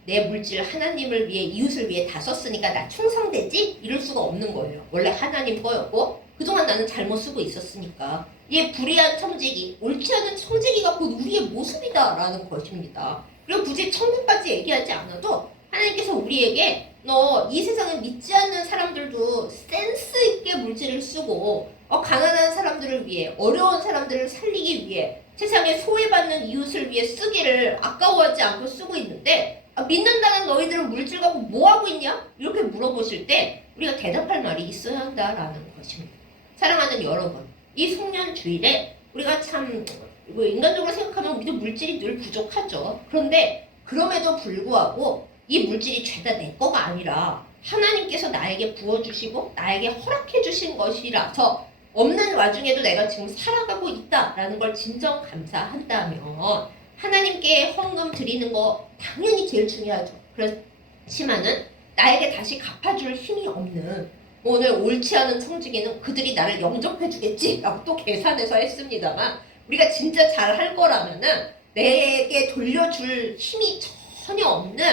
내 물질 하나님을 위해 이웃을 위해 다 썼으니까 나 충성되지? 이럴 수가 없는 거예요. 원래 하나님 거였고 그동안 나는 잘못 쓰고 있었으니까. 이 불의한 청지기, 옳지 않은 청지기가 곧 우리의 모습이다라는 것입니다. 그리고 굳이 천국까지 얘기하지 않아도 하나님께서 우리에게 너 이 세상에 믿지 않는 사람들도 센스 있게 물질을 쓰고 가난한 사람들을 위해 어려운 사람들을 살리기 위해 세상에 소외받는 이웃을 위해 쓰기를 아까워하지 않고 쓰고 있는데 믿는다는 너희들은 물질 갖고 뭐 하고 있냐? 이렇게 물어보실 때 우리가 대답할 말이 있어야 한다라는 것입니다. 사랑하는 여러분, 이 송년주일에 우리가 참 인간적으로 생각하면 우리도 물질이 늘 부족하죠. 그런데 그럼에도 불구하고 이 물질이 죄다 내 거가 아니라 하나님께서 나에게 부어주시고 나에게 허락해 주신 것이라서 없는 와중에도 내가 지금 살아가고 있다라는 걸 진정 감사한다면 하나님께 헌금 드리는 거 당연히 제일 중요하죠. 그렇지만은 나에게 다시 갚아줄 힘이 없는 오늘 옳지 않은 청지기는 그들이 나를 영접해 주겠지 라고 또 계산해서 했습니다만 우리가 진짜 잘 할 거라면은 내게 돌려줄 힘이 전혀 없는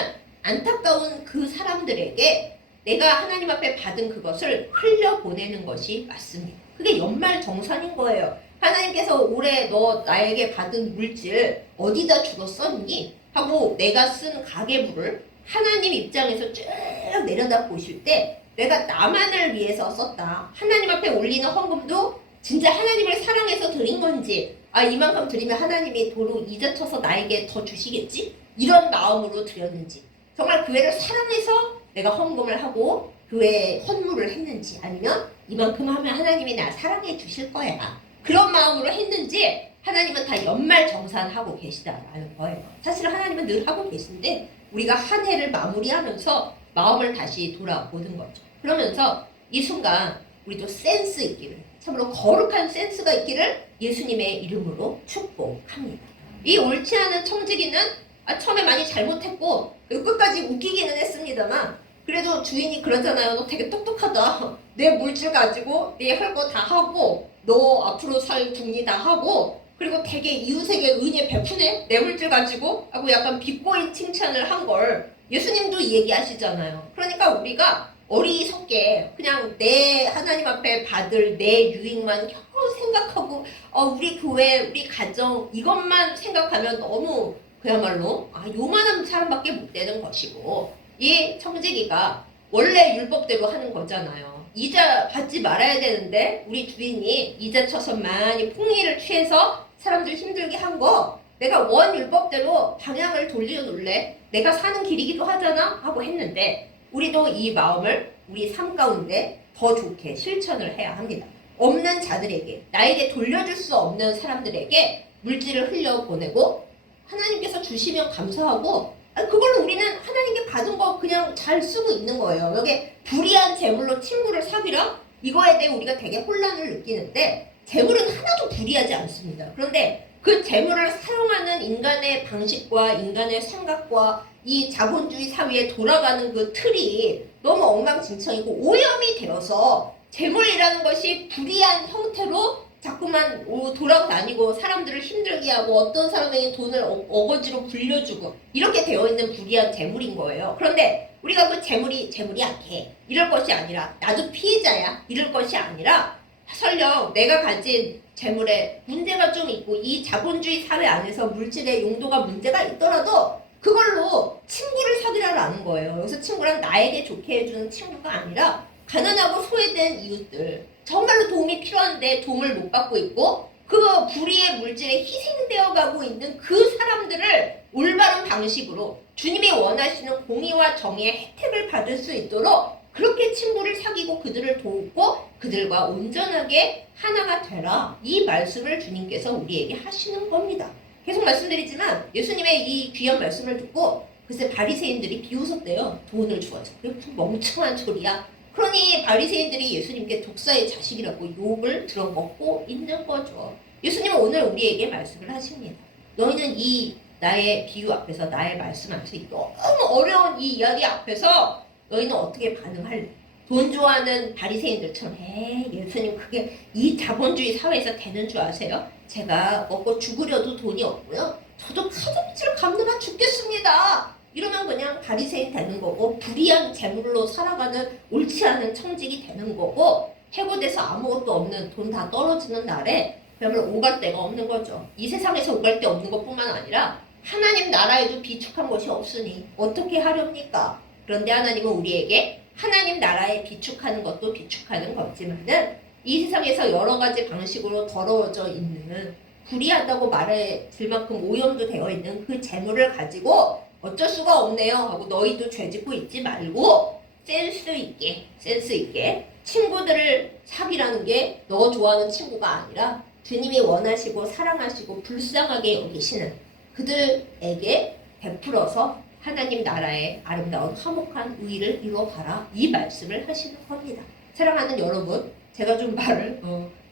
안타까운 그 사람들에게 내가 하나님 앞에 받은 그것을 흘려보내는 것이 맞습니다. 그게 연말정산인 거예요. 하나님께서 올해 너 나에게 받은 물질 어디다 주로 썼니? 하고 내가 쓴 가계부를 하나님 입장에서 쭉 내려다 보실 때 내가 나만을 위해서 썼다. 하나님 앞에 올리는 헌금도 진짜 하나님을 사랑해서 드린 건지 이만큼 드리면 하나님이 도로 이자 쳐서 나에게 더 주시겠지? 이런 마음으로 드렸는지 정말 교회를 사랑해서 내가 헌금을 하고 교회에 헌물을 했는지 아니면 이만큼 하면 하나님이 나 사랑해 주실 거야. 그런 마음으로 했는지 하나님은 다 연말정산하고 계시다라는 거예요. 사실 하나님은 늘 하고 계신데 우리가 한 해를 마무리하면서 마음을 다시 돌아보는 거죠. 그러면서 이 순간 우리도 센스 있기를, 참으로 거룩한 센스가 있기를 예수님의 이름으로 축복합니다. 이 옳지 않은 청지기는 처음에 많이 잘못했고 끝까지 웃기기는 했습니다만 그래도 주인이 그러잖아요. 너 되게 똑똑하다. 내 물질 가지고 내 할 거 다 하고 너 앞으로 살 궁리 다 하고 그리고 되게 이웃에게 은혜 베푸네? 내 물질 가지고? 하고 약간 비꼬인 칭찬을 한 걸 예수님도 얘기하시잖아요. 그러니까 우리가 어리석게 그냥 내 하나님 앞에 받을 내 유익만 겨우 생각하고 우리 교회, 우리 가정 이것만 생각하면 너무 그야말로 요만한 사람밖에 못 되는 것이고 이 청지기가 원래 율법대로 하는 거잖아요. 이자 받지 말아야 되는데 우리 주인이 이자 쳐서 많이 풍의를 취해서 사람들 힘들게 한 거 내가 원율법대로 방향을 돌려놓을래? 내가 사는 길이기도 하잖아? 하고 했는데 우리도 이 마음을 우리 삶 가운데 더 좋게 실천을 해야 합니다. 없는 자들에게, 나에게 돌려줄 수 없는 사람들에게 물질을 흘려보내고 하나님께서 주시면 감사하고 그걸로 우리는 하나님께 받은 거 그냥 잘 쓰고 있는 거예요. 여기 불의한 재물로 친구를 사귀라? 이거에 대해 우리가 되게 혼란을 느끼는데 재물은 하나도 불의하지 않습니다. 그런데 그 재물을 사용하는 인간의 방식과 인간의 생각과 이 자본주의 사회에 돌아가는 그 틀이 너무 엉망진창이고 오염이 되어서 재물이라는 것이 불의한 형태로 자꾸만 돌아다니고 사람들을 힘들게 하고 어떤 사람에게 돈을 어거지로 불려주고 이렇게 되어 있는 불의한 재물인 거예요. 그런데 우리가 그 재물이 약해 이럴 것이 아니라 나도 피해자야 이럴 것이 아니라 설령 내가 가진 재물에 문제가 좀 있고 이 자본주의 사회 안에서 물질의 용도가 문제가 있더라도 그걸로 친구를 사귀라라는 거예요. 여기서 친구란 나에게 좋게 해주는 친구가 아니라 가난하고 소외된 이웃들 정말로 도움이 필요한데 도움을 못 받고 있고 그 불의의 물질에 희생되어 가고 있는 그 사람들을 올바른 방식으로 주님이 원하시는 공의와 정의의 혜택을 받을 수 있도록 그렇게 친구를 사귀고 그들을 돕고 그들과 온전하게 하나가 되라. 이 말씀을 주님께서 우리에게 하시는 겁니다. 계속 말씀드리지만 예수님의 이 귀한 말씀을 듣고 글쎄 바리새인들이 비웃었대요. 돈을 주어서. 그게 무슨 멍청한 소리야. 그러니 바리새인들이 예수님께 독사의 자식이라고 욕을 들어먹고 있는 거죠. 예수님은 오늘 우리에게 말씀을 하십니다. 너희는 이 나의 비유 앞에서 나의 말씀 앞에서 너무 어려운 이 이야기 앞에서 너희는 어떻게 반응할래? 돈 좋아하는 바리새인들처럼 예수님 그게 이 자본주의 사회에서 되는 줄 아세요? 제가 먹고 죽으려도 돈이 없고요. 저도 카드빚을 갚느라 죽겠습니다. 이러면 그냥 바리새인 되는 거고 불의한 재물로 살아가는 옳지 않은 청직이 되는 거고 해고돼서 아무것도 없는 돈 다 떨어지는 날에 그야말로 오갈 데가 없는 거죠. 이 세상에서 오갈 데 없는 것뿐만 아니라 하나님 나라에도 비축한 것이 없으니 어떻게 하렵니까? 그런데 하나님은 우리에게 하나님 나라에 비축하는 것도 비축하는 거지만은 이 세상에서 여러 가지 방식으로 더러워져 있는 불의하다고 말해 들 만큼 오염도 되어 있는 그 재물을 가지고 어쩔 수가 없네요 하고 너희도 죄짓고 있지 말고 센스 있게 친구들을 사귀라는 게 너 좋아하는 친구가 아니라 주님이 원하시고 사랑하시고 불쌍하게 여기시는 그들에게 베풀어서 하나님 나라의 아름다운 화목한 의를 이루어가라. 이 말씀을 하시는 겁니다. 사랑하는 여러분, 제가 좀 말을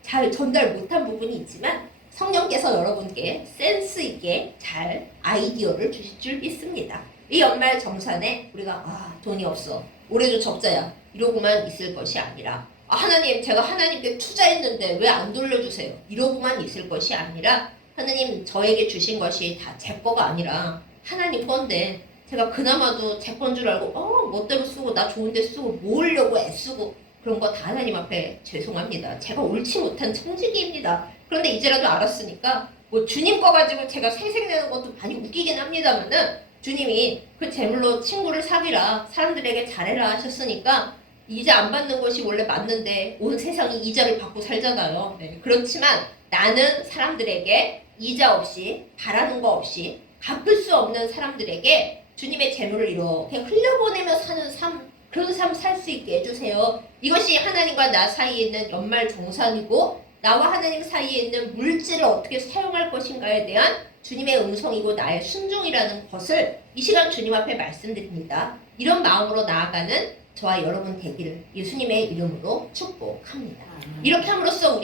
잘 전달 못한 부분이 있지만 성령께서 여러분께 센스 있게 잘 아이디어를 주실 줄 믿습니다. 이 연말 정산에 우리가 돈이 없어 올해도 적자야 이러고만 있을 것이 아니라 하나님 제가 하나님께 투자했는데 왜 안 돌려주세요 이러고만 있을 것이 아니라 하나님 저에게 주신 것이 다 제 거가 아니라 하나님 건데 제가 그나마도 제 건 줄 알고 멋대로 쓰고 나 좋은 데 쓰고 모으려고 애쓰고 그런 거 다 하나님 앞에 죄송합니다. 제가 옳지 못한 청지기입니다. 그런데 이제라도 알았으니까 뭐 주님 거 가지고 제가 생색내는 것도 많이 웃기긴 합니다만은 주님이 그 재물로 친구를 사귀라 사람들에게 잘해라 하셨으니까 이자 안 받는 것이 원래 맞는데 온 세상이 이자를 받고 살잖아요. 네. 그렇지만 나는 사람들에게 이자 없이 바라는 거 없이 갚을 수 없는 사람들에게 주님의 재물을 이렇게 흘려보내며 사는 삶 그런 삶 살 수 있게 해주세요. 이것이 하나님과 나 사이에 있는 연말정산이고 나와 하나님 사이에 있는 물질을 어떻게 사용할 것인가에 대한 주님의 음성이고 나의 순종이라는 것을 이 시간 주님 앞에 말씀드립니다. 이런 마음으로 나아가는 저와 여러분 되기를 예수님의 이름으로 축복합니다. 이렇게 함으로써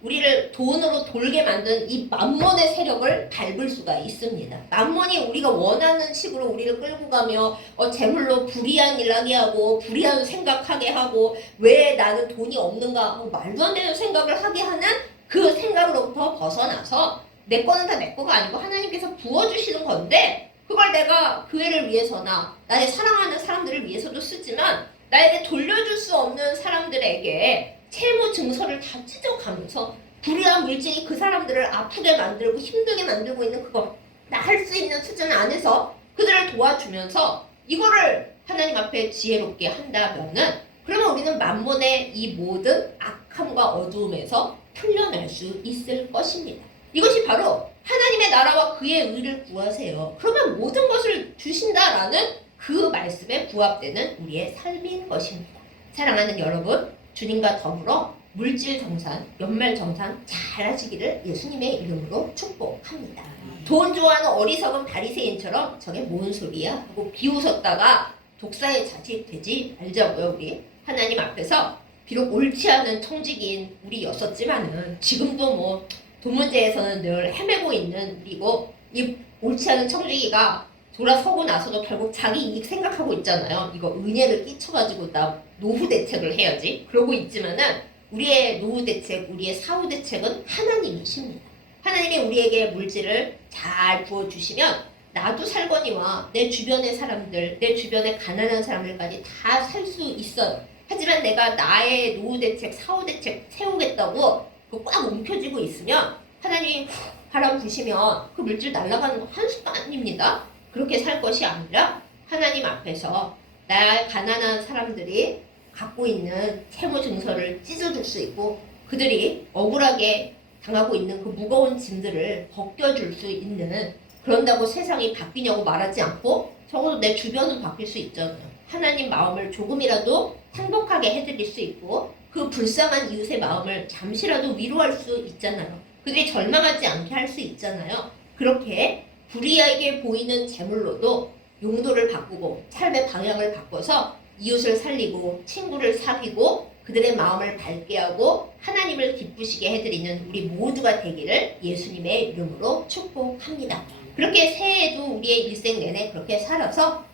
우리를 돈으로 돌게 만든 이 만몬의 세력을 밟을 수가 있습니다. 만몬이 우리가 원하는 식으로 우리를 끌고 가며 재물로 불의한 일 하게 하고 불의한 생각하게 하고 왜 나는 돈이 없는가 하고 말도 안 되는 생각을 하게 하는 그 생각으로부터 벗어나서 내 거는 다 내 거가 아니고 하나님께서 부어주시는 건데 그걸 내가 그 애를 위해서나 나의 사랑하는 사람들을 위해서도 쓰지만 나에게 돌려줄 수 없는 사람들에게 채무 증서를 다 찢어가면서 불의한 물질이 그 사람들을 아프게 만들고 힘들게 만들고 있는 그거 나 할 수 있는 수준 안에서 그들을 도와주면서 이거를 하나님 앞에 지혜롭게 한다면은 그러면 우리는 만몬의 이 모든 악함과 어두움에서 풀려날 수 있을 것입니다. 이것이 바로 하나님의 나라와 그의 의를 구하세요. 그러면 모든 것을 주신다라는 그 말씀에 부합되는 우리의 삶인 것입니다. 사랑하는 여러분, 주님과 더불어 물질 정산, 연말 정산 잘 하시기를 예수님의 이름으로 축복합니다. 돈 좋아하는 어리석은 바리새인처럼 저게 뭔 소리야? 하고 비웃었다가 독사의 자식 되지 말자고요. 우리 하나님 앞에서 비록 옳지 않은 청지기인 우리였었지만은 지금도 뭐 돈 문제에서는 늘 헤매고 있는 우리고 이 옳지 않은 청지기가 돌아서고 나서도 결국 자기 이익 생각하고 있잖아요. 이거 은혜를 끼쳐가지고 나 노후 대책을 해야지. 그러고 있지만은 우리의 노후 대책, 우리의 사후 대책은 하나님이십니다. 하나님이 우리에게 물질을 잘 부어주시면 나도 살거니와 내 주변의 사람들, 내 주변의 가난한 사람들까지 다 살 수 있어요. 하지만 내가 나의 노후 대책, 사후 대책 세우겠다고 그거 꽉 움켜쥐고 있으면 하나님이 바람 부시면 그 물질 날아가는 거 한순간입니다. 그렇게 살 것이 아니라 하나님 앞에서 나의 가난한 사람들이 갖고 있는 채무 증서를 찢어줄 수 있고 그들이 억울하게 당하고 있는 그 무거운 짐들을 벗겨줄 수 있는 그런다고 세상이 바뀌냐고 말하지 않고 적어도 내 주변은 바뀔 수 있잖아요. 하나님 마음을 조금이라도 행복하게 해드릴 수 있고 그 불쌍한 이웃의 마음을 잠시라도 위로할 수 있잖아요. 그들이 절망하지 않게 할 수 있잖아요. 그렇게 불의하게 보이는 재물로도 용도를 바꾸고 삶의 방향을 바꿔서 이웃을 살리고 친구를 사귀고 그들의 마음을 밝게 하고 하나님을 기쁘시게 해드리는 우리 모두가 되기를 예수님의 이름으로 축복합니다. 그렇게 새해에도 우리의 일생 내내 그렇게 살아서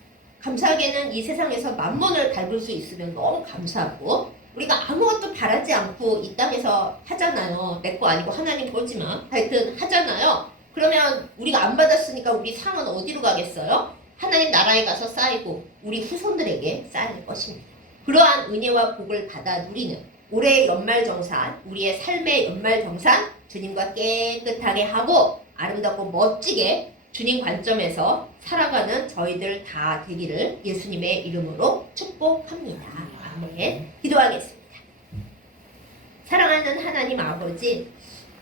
감사하게는 이 세상에서 만몬을 밟을 수 있으면 너무 감사하고 우리가 아무것도 바라지 않고 이 땅에서 하잖아요. 내 거 아니고 하나님 거지만 하여튼 하잖아요. 그러면 우리가 안 받았으니까 우리 상은 어디로 가겠어요? 하나님 나라에 가서 쌓이고 우리 후손들에게 쌓일 것입니다. 그러한 은혜와 복을 받아 누리는 올해의 연말정산, 우리의 삶의 연말정산 주님과 깨끗하게 하고 아름답고 멋지게 주님 관점에서 살아가는 저희들 다 되기를 예수님의 이름으로 축복합니다. 아멘. 기도하겠습니다. 사랑하는 하나님 아버지,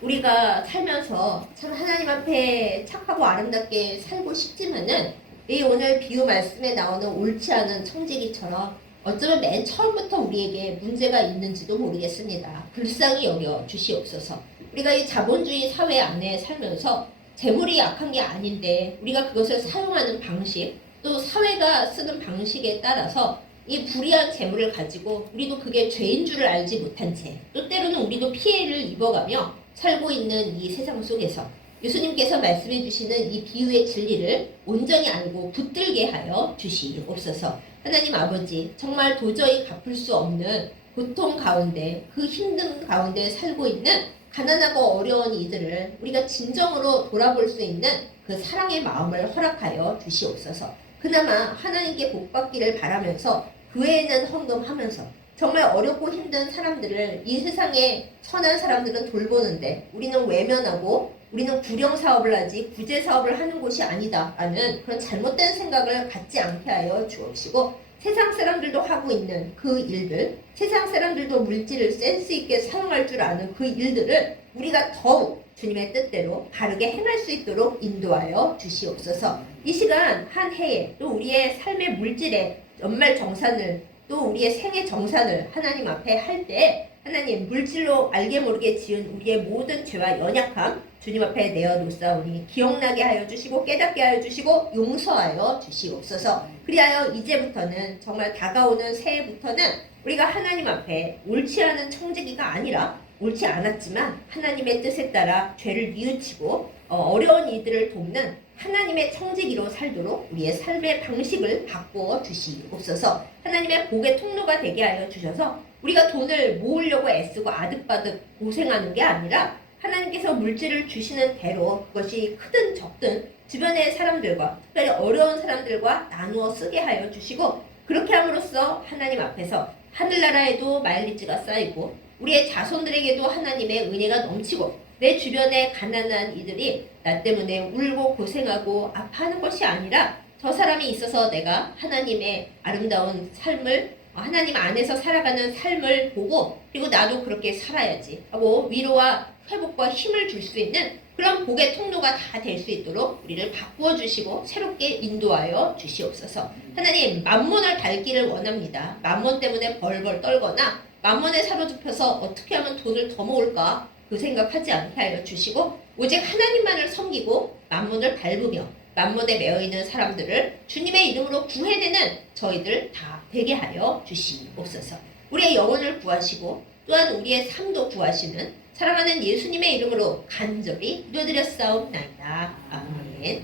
우리가 살면서 참 하나님 앞에 착하고 아름답게 살고 싶지만은 이 오늘 비유 말씀에 나오는 옳지 않은 청지기처럼 어쩌면 맨 처음부터 우리에게 문제가 있는지도 모르겠습니다. 불쌍히 여겨 주시옵소서. 우리가 이 자본주의 사회 안에 살면서 재물이 약한 게 아닌데 우리가 그것을 사용하는 방식 또 사회가 쓰는 방식에 따라서 이 불의한 재물을 가지고 우리도 그게 죄인 줄을 알지 못한 채 또 때로는 우리도 피해를 입어가며 살고 있는 이 세상 속에서 예수님께서 말씀해 주시는 이 비유의 진리를 온전히 알고 붙들게 하여 주시옵소서. 하나님 아버지, 정말 도저히 갚을 수 없는 고통 가운데 그 힘든 가운데 살고 있는 가난하고 어려운 이들을 우리가 진정으로 돌아볼 수 있는 그 사랑의 마음을 허락하여 주시옵소서. 그나마 하나님께 복받기를 바라면서 그 외에는 헌금하면서 정말 어렵고 힘든 사람들을 이 세상에 선한 사람들은 돌보는데 우리는 외면하고 우리는 구령 사업을 하지 구제 사업을 하는 곳이 아니다라는 그런 잘못된 생각을 갖지 않게 하여 주옵시고 세상 사람들도 하고 있는 그 일들, 세상 사람들도 물질을 센스 있게 사용할 줄 아는 그 일들을 우리가 더욱 주님의 뜻대로 바르게 행할 수 있도록 인도하여 주시옵소서. 이 시간 한 해에 또 우리의 삶의 물질에 연말 정산을 또 우리의 생애 정산을 하나님 앞에 할 때 하나님 물질로 알게 모르게 지은 우리의 모든 죄와 연약함 주님 앞에 내어놓사오니 기억나게 하여 주시고 깨닫게 하여 주시고 용서하여 주시옵소서. 그리하여 이제부터는 정말 다가오는 새해부터는 우리가 하나님 앞에 옳지 않은 청지기가 아니라 옳지 않았지만 하나님의 뜻에 따라 죄를 뉘우치고 어려운 이들을 돕는 하나님의 청지기로 살도록 우리의 삶의 방식을 바꾸어 주시옵소서. 하나님의 복의 통로가 되게 하여 주셔서 우리가 돈을 모으려고 애쓰고 아득바득 고생하는 게 아니라 하나님께서 물질을 주시는 대로 그것이 크든 적든 주변의 사람들과 특별히 어려운 사람들과 나누어 쓰게 하여 주시고 그렇게 함으로써 하나님 앞에서 하늘나라에도 마일리지가 쌓이고 우리의 자손들에게도 하나님의 은혜가 넘치고 내 주변에 가난한 이들이 나 때문에 울고 고생하고 아파하는 것이 아니라 저 사람이 있어서 내가 하나님의 아름다운 삶을 하나님 안에서 살아가는 삶을 보고 그리고 나도 그렇게 살아야지 하고 위로와 회복과 힘을 줄 수 있는 그런 복의 통로가 다 될 수 있도록 우리를 바꾸어 주시고 새롭게 인도하여 주시옵소서. 하나님 만몬을 밟기를 원합니다. 만몬 때문에 벌벌 떨거나 만몬에 사로잡혀서 어떻게 하면 돈을 더 모을까 그 생각하지 않게 하여 주시고 오직 하나님만을 섬기고 만몬을 밟으며 만몬에 매여있는 사람들을 주님의 이름으로 구해내는 저희들 다 되게 하여 주시옵소서. 우리의 영혼을 구하시고 또한 우리의 삶도 구하시는 사랑하는 예수님의 이름으로 간절히 기도드렸사옵나이다. 아멘.